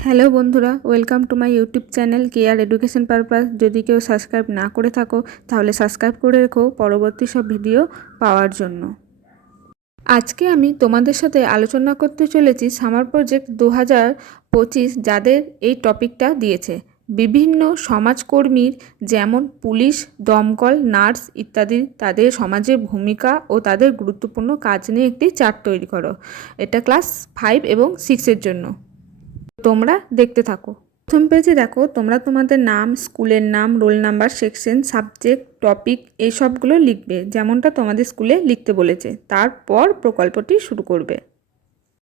Hello বন্ধুরা, welcome to my YouTube channel care education purpose. যদি কেউ সাবস্ক্রাইব না করে থাকো তাহলে সাবস্ক্রাইব করে রেখো পরবর্তী সব ভিডিও পাওয়ার জন্য। আজকে আমি তোমাদের সাথে আলোচনা করতে চলেছি সামার প্রজেক্ট 2025 যাদের এই টপিকটা দিয়েছে। বিভিন্ন সমাজকর্মীর যেমন পুলিশ, দমকল, নার্স ইত্যাদি তাদের সমাজের ভূমিকা ও তাদের গুরুত্বপূর্ণ কাজ নিয়ে একটি চার্ট তৈরি করো। এটা ক্লাস 5 এবং 6-এর জন্য। তোমরা দেখতে থাকো। প্রথম পেজে দেখো তোমরা তোমাদের নাম, স্কুলের নাম, roll number, section, subject, topic এই সবগুলো লিখবে যেমনটা তোমাদের স্কুলে লিখতে বলেছে। তারপর প্রকল্পটি শুরু করবে।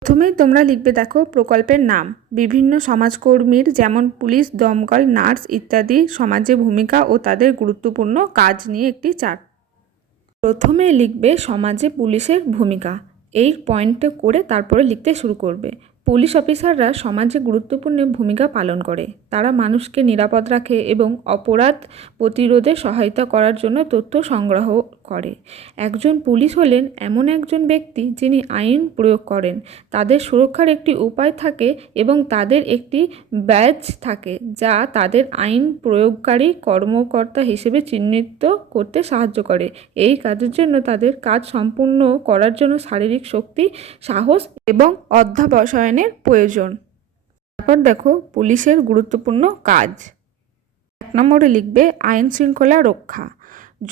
প্রথমেই তোমরা লিখবে দেখো প্রকল্পের নাম। বিভিন্ন সমাজকর্মীর যেমন পুলিশ, দমকল, নার্স ইত্যাদি সমাজে ভূমিকা ও তাদের গুরুত্বপূর্ণ কাজ নিয়ে একটি চার্ট। প্রথমে লিখবে সমাজে পুলিশের ভূমিকা। এই পয়েন্টে করে তারপরে লিখতে শুরু করবে। পুলিশ অফিসাররা সমাজে গুরুত্বপূর্ণ ভূমিকা পালন করে। তারা মানুষকে নিরাপদ রাখে এবং অপরাধ প্রতিরোধে সহায়তা করার জন্য তথ্য সংগ্রহ করে। একজন পুলিশ হলেন এমন একজন ব্যক্তি যিনি আইন প্রয়োগ করেন। তাদের সুরক্ষার একটি উপায় থাকে এবং তাদের একটি ব্যাজ থাকে যা তাদের আইন প্রয়োগকারী কর্মকর্তা হিসেবে চিহ্নিত করতে সাহায্য করে। এই কাজের জন্য তাদের কাজ সম্পূর্ণ করার জন্য শারীরিক শক্তি, সাহস এবং অধ্যবসায়নের প্রয়োজন। তারপর দেখো পুলিশের গুরুত্বপূর্ণ কাজ। 1 নম্বরে লিখবে আইন শৃঙ্খলা রক্ষা।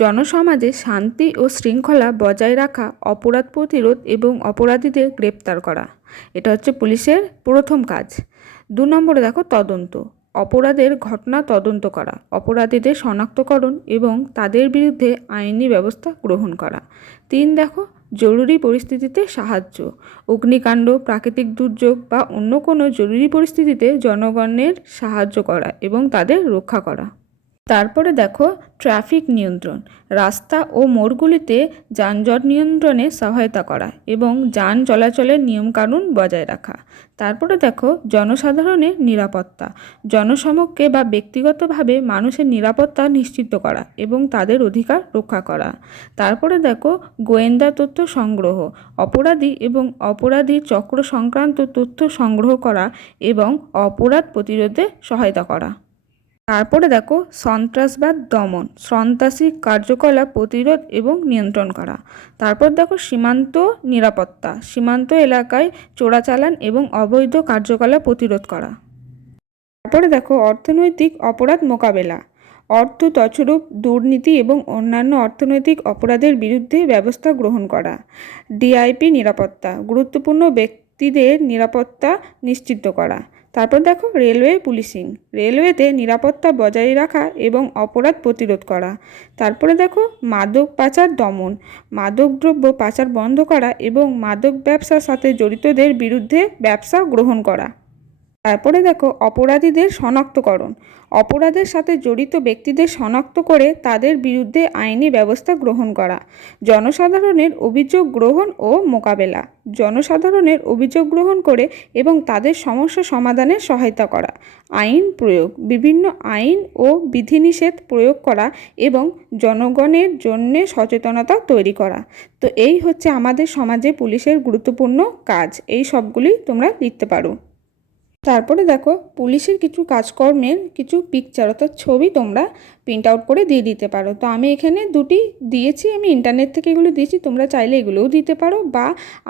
জনসমাজে শান্তি ও শৃঙ্খলা বজায় রাখা, অপরাধ প্রতিরোধ এবং অপরাধীদের গ্রেপ্তার করা। এটা হচ্ছে পুলিশের প্রথম কাজ। 2 নম্বরে দেখো তদন্ত। অপরাধের ঘটনা তদন্ত করা, অপরাধীদের শনাক্তকরণ এবং তাদের বিরুদ্ধে আইনি ব্যবস্থা গ্রহণ করা। 3 দেখো জরুরি পরিস্থিতিতে সাহায্য। অগ্নিকাণ্ড, প্রাকৃতিক দুর্যোগ বা অন্য কোনো জরুরি পরিস্থিতিতে জনগণের সাহায্য করা এবং তাদের রক্ষা করা। তারপরে দেখো ট্রাফিক নিয়ন্ত্রণ। রাস্তা ও মোড়গুলিতে যানজট নিয়ন্ত্রণে সহায়তা করা এবং যান চলাচলের নিয়মকানুন বজায় রাখা। তারপরে দেখো জনসাধারণের নিরাপত্তা। জনসমক্ষে বা ব্যক্তিগতভাবে মানুষের নিরাপত্তা নিশ্চিত করা এবং তাদের অধিকার রক্ষা করা। তারপরে দেখো গোয়েন্দা তথ্য সংগ্রহ। অপরাধী এবং অপরাধী চক্র সংক্রান্ত তথ্য সংগ্রহ করা এবং অপরাধ প্রতিরোধে সহায়তা করা। তারপরে দেখো সন্ত্রাসবাদ দমন। সন্ত্রাসী কার্যকলাপ প্রতিরোধ এবং নিয়ন্ত্রণ করা। তারপর দেখো সীমান্ত নিরাপত্তা। সীমান্ত এলাকায় চোরাচালান এবং অবৈধ কার্যকলাপ প্রতিরোধ করা। তারপরে দেখো অর্থনৈতিক অপরাধ মোকাবেলা। অর্থ তছরূপ, দুর্নীতি এবং অন্যান্য অর্থনৈতিক অপরাধের বিরুদ্ধে ব্যবস্থা গ্রহণ করা। ডিআইপি নিরাপত্তা। গুরুত্বপূর্ণ ব্যক্তিদের নিরাপত্তা নিশ্চিত করা। তারপর দেখো রেলওয়ে পুলিশিং। রেলওয়েতে নিরাপত্তা বজায় রাখা এবং অপরাধ প্রতিরোধ করা। তারপরে দেখো মাদক পাচার দমন। মাদকদ্রব্য পাচার বন্ধ করা এবং মাদক ব্যবসার সাথে জড়িতদের বিরুদ্ধে ব্যবসা গ্রহণ করা। তারপরে দেখো অপরাধীদের শনাক্তকরণ। অপরাধের সাথে জড়িত ব্যক্তিদের শনাক্ত করে তাদের বিরুদ্ধে আইনি ব্যবস্থা গ্রহণ করা। জনসাধারণের অভিযোগ গ্রহণ ও মোকাবেলা। জনসাধারণের অভিযোগ গ্রহণ করে এবং তাদের সমস্যা সমাধানে সহায়তা করা। আইন প্রয়োগ। বিভিন্ন আইন ও বিধিনিষেধ প্রয়োগ করা এবং জনগণের জন্য সচেতনতা তৈরি করা। তো এই হচ্ছে আমাদের সমাজে পুলিশের গুরুত্বপূর্ণ কাজ। এই সবগুলি তোমরা লিখতে পারো। তারপরে দেখো পুলিশের কিছু কাজকর্মের কিছু পিকচার অর্থাৎ ছবি তোমরা প্রিন্ট আউট করে দিয়ে দিতে পারো। তো আমি এখানে দুটি দিয়েছি, আমি ইন্টারনেট থেকে এগুলো দিয়েছি, তোমরা চাইলে এগুলোও দিতে পারো বা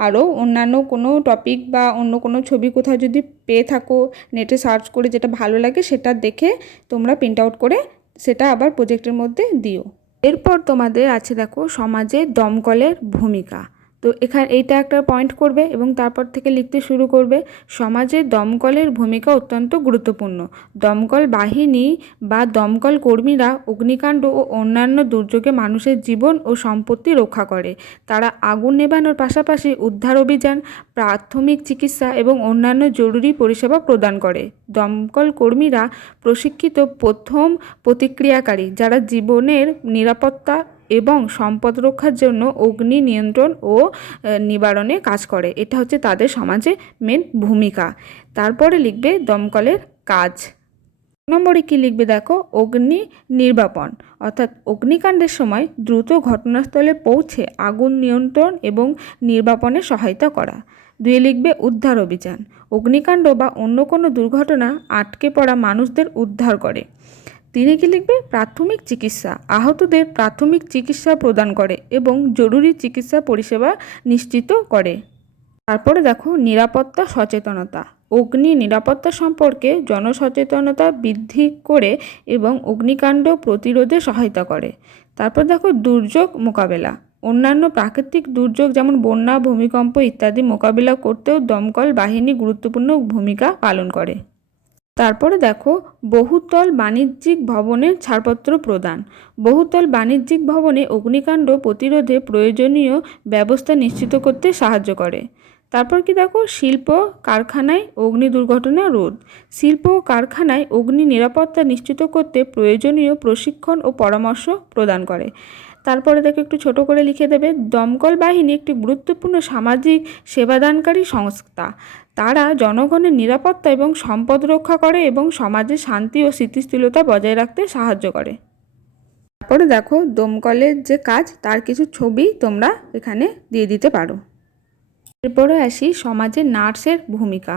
আরও অন্যান্য কোনো টপিক বা অন্য কোনো ছবি কোথাও যদি পেয়ে থাকো নেটে সার্চ করে যেটা ভালো লাগে সেটা দেখে তোমরা প্রিন্ট আউট করে সেটা আবার প্রজেক্টের মধ্যে দিও। এরপর তোমাদের আছে দেখো সমাজে দমকলের ভূমিকা। তো এইটা একটা পয়েন্ট করবে এবং তারপর থেকে লিখতে শুরু করবে। সমাজে দমকলের ভূমিকা অত্যন্ত গুরুত্বপূর্ণ। দমকল বাহিনী বা দমকল কর্মীরা অগ্নিকাণ্ড ও অন্যান্য দুর্যোগে মানুষের জীবন ও সম্পত্তি রক্ষা করে। তারা আগুন নেভানোর পাশাপাশি উদ্ধার অভিযান, প্রাথমিক চিকিৎসা এবং অন্যান্য জরুরি পরিষেবা প্রদান করে। দমকল কর্মীরা প্রশিক্ষিত প্রথম প্রতিক্রিয়াকারী যারা জীবনের নিরাপত্তা এবং সম্পদ রক্ষার জন্য অগ্নি নিয়ন্ত্রণ ও নিবারণে কাজ করে। এটা হচ্ছে তাদের সমাজে মেন ভূমিকা। তারপরে লিখবে দমকলের কাজ। নম্বরে কি লিখবে দেখো অগ্নি নির্বাপন, অর্থাৎ অগ্নিকাণ্ডের সময় দ্রুত ঘটনাস্থলে পৌঁছে আগুন নিয়ন্ত্রণ এবং নির্বাপনে সহায়তা করা। দুয়ে লিখবে উদ্ধার অভিযান, অগ্নিকাণ্ড বা অন্য কোনো দুর্ঘটনা আটকে পড়া মানুষদের উদ্ধার করে। তিনে কি লিখবে প্রাথমিক চিকিৎসা, আহতদের প্রাথমিক চিকিৎসা প্রদান করে এবং জরুরি চিকিৎসা পরিষেবা নিশ্চিত করে। তারপরে দেখো নিরাপত্তা সচেতনতা, অগ্নি নিরাপত্তা সম্পর্কে জনসচেতনতা বৃদ্ধি করে এবং অগ্নিকাণ্ড প্রতিরোধে সহায়তা করে। তারপর দেখো দুর্যোগ মোকাবেলা, অন্যান্য প্রাকৃতিক দুর্যোগ যেমন বন্যা, ভূমিকম্প ইত্যাদি মোকাবিলা করতেও দমকল বাহিনী গুরুত্বপূর্ণ ভূমিকা পালন করে। তারপরে দেখো বহুতল বাণিজ্যিক ভবনের ছাড়পত্র প্রদান, বহুতল বাণিজ্যিক ভবনে অগ্নিকাণ্ড প্রতিরোধে প্রয়োজনীয় ব্যবস্থা নিশ্চিত করতে সাহায্য করে। তারপর কি দেখো শিল্প কারখানায় অগ্নি দুর্ঘটনা রোধ, শিল্প কারখানায় অগ্নি নিরাপত্তা নিশ্চিত করতে প্রয়োজনীয় প্রশিক্ষণ ও পরামর্শ প্রদান করে। তারপরে দেখো একটু ছোট করে লিখে দেবে দমকল বাহিনী একটি গুরুত্বপূর্ণ সামাজিক সেবাদানকারী সংস্থা। তারা জনগণের নিরাপত্তা এবং সম্পদ রক্ষা করে এবং সমাজে শান্তি ও স্থিতিশীলতা বজায় রাখতে সাহায্য করে। তারপরে দেখো দমকলের যে কাজ তার কিছু ছবি তোমরা এখানে দিয়ে দিতে পারো। এরপরে আসি সমাজে নার্সের ভূমিকা।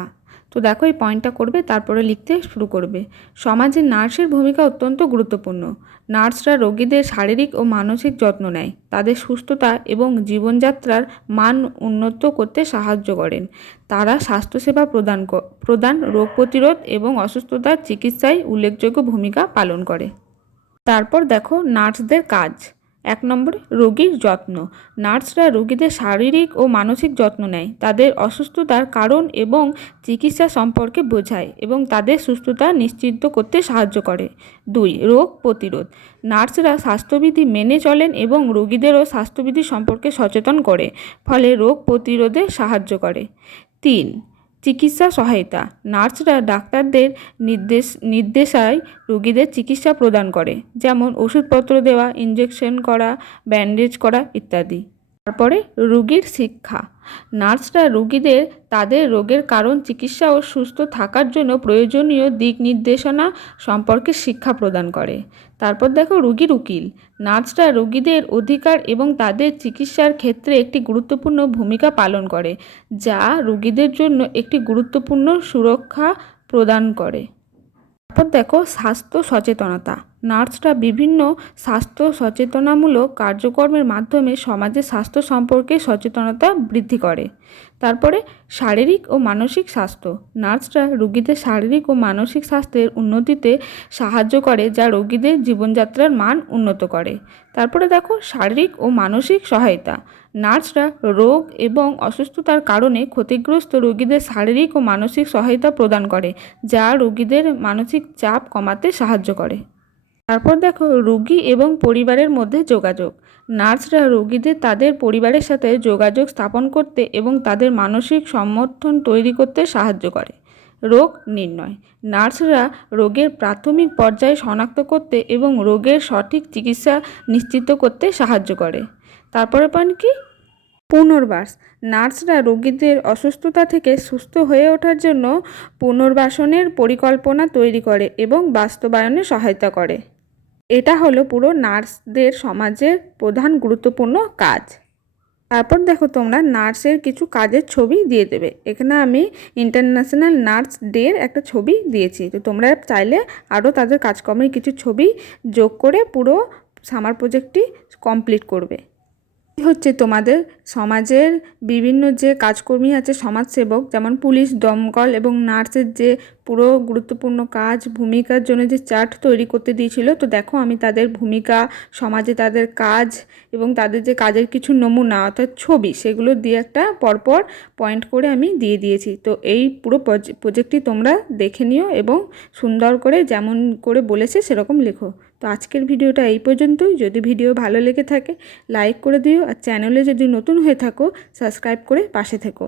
তো দেখো এই পয়েন্টটা করবে, তারপরে লিখতে শুরু করবে। সমাজে নার্সের ভূমিকা অত্যন্ত গুরুত্বপূর্ণ। নার্সরা রোগীদের শারীরিক ও মানসিক যত্ন নেয়, তাদের সুস্থতা এবং জীবনযাত্রার মান উন্নত করতে সাহায্য করেন। তারা স্বাস্থ্যসেবা প্রদান, রোগ প্রতিরোধ এবং অসুস্থতার চিকিৎসায় উল্লেখযোগ্য ভূমিকা পালন করে। তারপর দেখো নার্সদের কাজ। 1 নম্বরে রোগীর যত্ন, নার্সরা রোগীদের শারীরিক ও মানসিক যত্ন নেয়, তাদের অসুস্থতার কারণ এবং চিকিৎসা সম্পর্কে বোঝায় এবং তাদের সুস্থতা নিশ্চিত করতে সাহায্য করে। 2 রোগ প্রতিরোধ, নার্সরা স্বাস্থ্যবিধি মেনে চলেন এবং রোগীদেরও স্বাস্থ্যবিধি সম্পর্কে সচেতন করে, ফলে রোগ প্রতিরোধে সাহায্য করে। 3 চিকিৎসা সহায়তা, নার্সরা ডাক্তারদের নির্দেশায় রোগীদের চিকিৎসা প্রদান করে, যেমন ওষুধপত্র দেওয়া, ইনজেকশন করা, ব্যান্ডেজ করা ইত্যাদি। তারপরে রোগীর শিক্ষা, নার্সরা রোগীদের তাদের রোগের কারণ, চিকিৎসা ও সুস্থ থাকার জন্য প্রয়োজনীয় দিক নির্দেশনা সম্পর্কে শিক্ষা প্রদান করে। তারপর দেখো রোগীর উকিল, নার্সরা রোগীদের অধিকার এবং তাদের চিকিৎসার ক্ষেত্রে একটি গুরুত্বপূর্ণ ভূমিকা পালন করে, যা রোগীদের জন্য একটি গুরুত্বপূর্ণ সুরক্ষা প্রদান করে। তারপর দেখো স্বাস্থ্য সচেতনতা, নার্সরা বিভিন্ন স্বাস্থ্য সচেতনামূলক কার্যক্রমের মাধ্যমে সমাজে স্বাস্থ্য সম্পর্কে সচেতনতা বৃদ্ধি করে। তারপরে শারীরিক ও মানসিক স্বাস্থ্য, নার্সরা রোগীদের শারীরিক ও মানসিক স্বাস্থ্যের উন্নতিতে সাহায্য করে, যা রোগীদের জীবনযাত্রার মান উন্নত করে। তারপরে দেখো শারীরিক ও মানসিক সহায়তা, নার্সরা রোগ এবং অসুস্থতার কারণে ক্ষতিগ্রস্ত রোগীদের শারীরিক ও মানসিক সহায়তা প্রদান করে, যা রোগীদের মানসিক চাপ কমাতে সাহায্য করে। তারপর দেখো রোগী এবং পরিবারের মধ্যে যোগাযোগ, নার্সরা রোগীদের তাদের পরিবারের সাথে যোগাযোগ স্থাপন করতে এবং তাদের মানসিক সমর্থন তৈরি করতে সাহায্য করে। রোগ নির্ণয়, নার্সরা রোগের প্রাথমিক পর্যায়ে শনাক্ত করতে এবং রোগের সঠিক চিকিৎসা নিশ্চিত করতে সাহায্য করে। তারপরে পয়েন্ট কি পুনর্বাস, নার্সরা রোগীদের অসুস্থতা থেকে সুস্থ হয়ে ওঠার জন্য পুনর্বাসনের পরিকল্পনা তৈরি করে এবং বাস্তবায়নে সহায়তা করে। এটা হলো পুরো নার্সদের সমাজের প্রধান গুরুত্বপূর্ণ কাজ। তারপর দেখো তোমরা নার্সের কিছু কাজের ছবি দিয়ে দেবে। এখানে আমি ইন্টারন্যাশনাল নার্স ডের একটা ছবি দিয়েছি, তো তোমরা চাইলে আরও তাদের কাজকর্মের কিছু ছবি যোগ করে পুরো সামার প্রজেক্টটি কমপ্লিট করবে। হচ্ছে তোমাদের সমাজের বিভিন্ন যে কাজকর্মী আছে, সমাজসেবক, যেমন পুলিশ, দমকল এবং নার্সের যে পুরো গুরুত্বপূর্ণ কাজ, ভূমিকার জন্য যে চার্ট তৈরি করতে দিয়েছিল, তো দেখো আমি তাদের ভূমিকা, সমাজে তাদের কাজ এবং তাদের যে কাজের কিছু নমুনা অর্থাৎ ছবি, সেগুলো দিয়ে একটা পরপর পয়েন্ট করে আমি দিয়ে দিয়েছি। তো এই পুরো প্রজেক্টটি তোমরা দেখে নিও এবং সুন্দর করে যেমন করে বলেছে সেরকম লেখো। তো আজকের ভিডিওটা এই পর্যন্তই। যদি ভিডিও ভালো লেগে থাকে লাইক করে দিও, আর চ্যানেলে যদি নতুন হয়ে থাকো সাবস্ক্রাইব করে পাশে থেকো।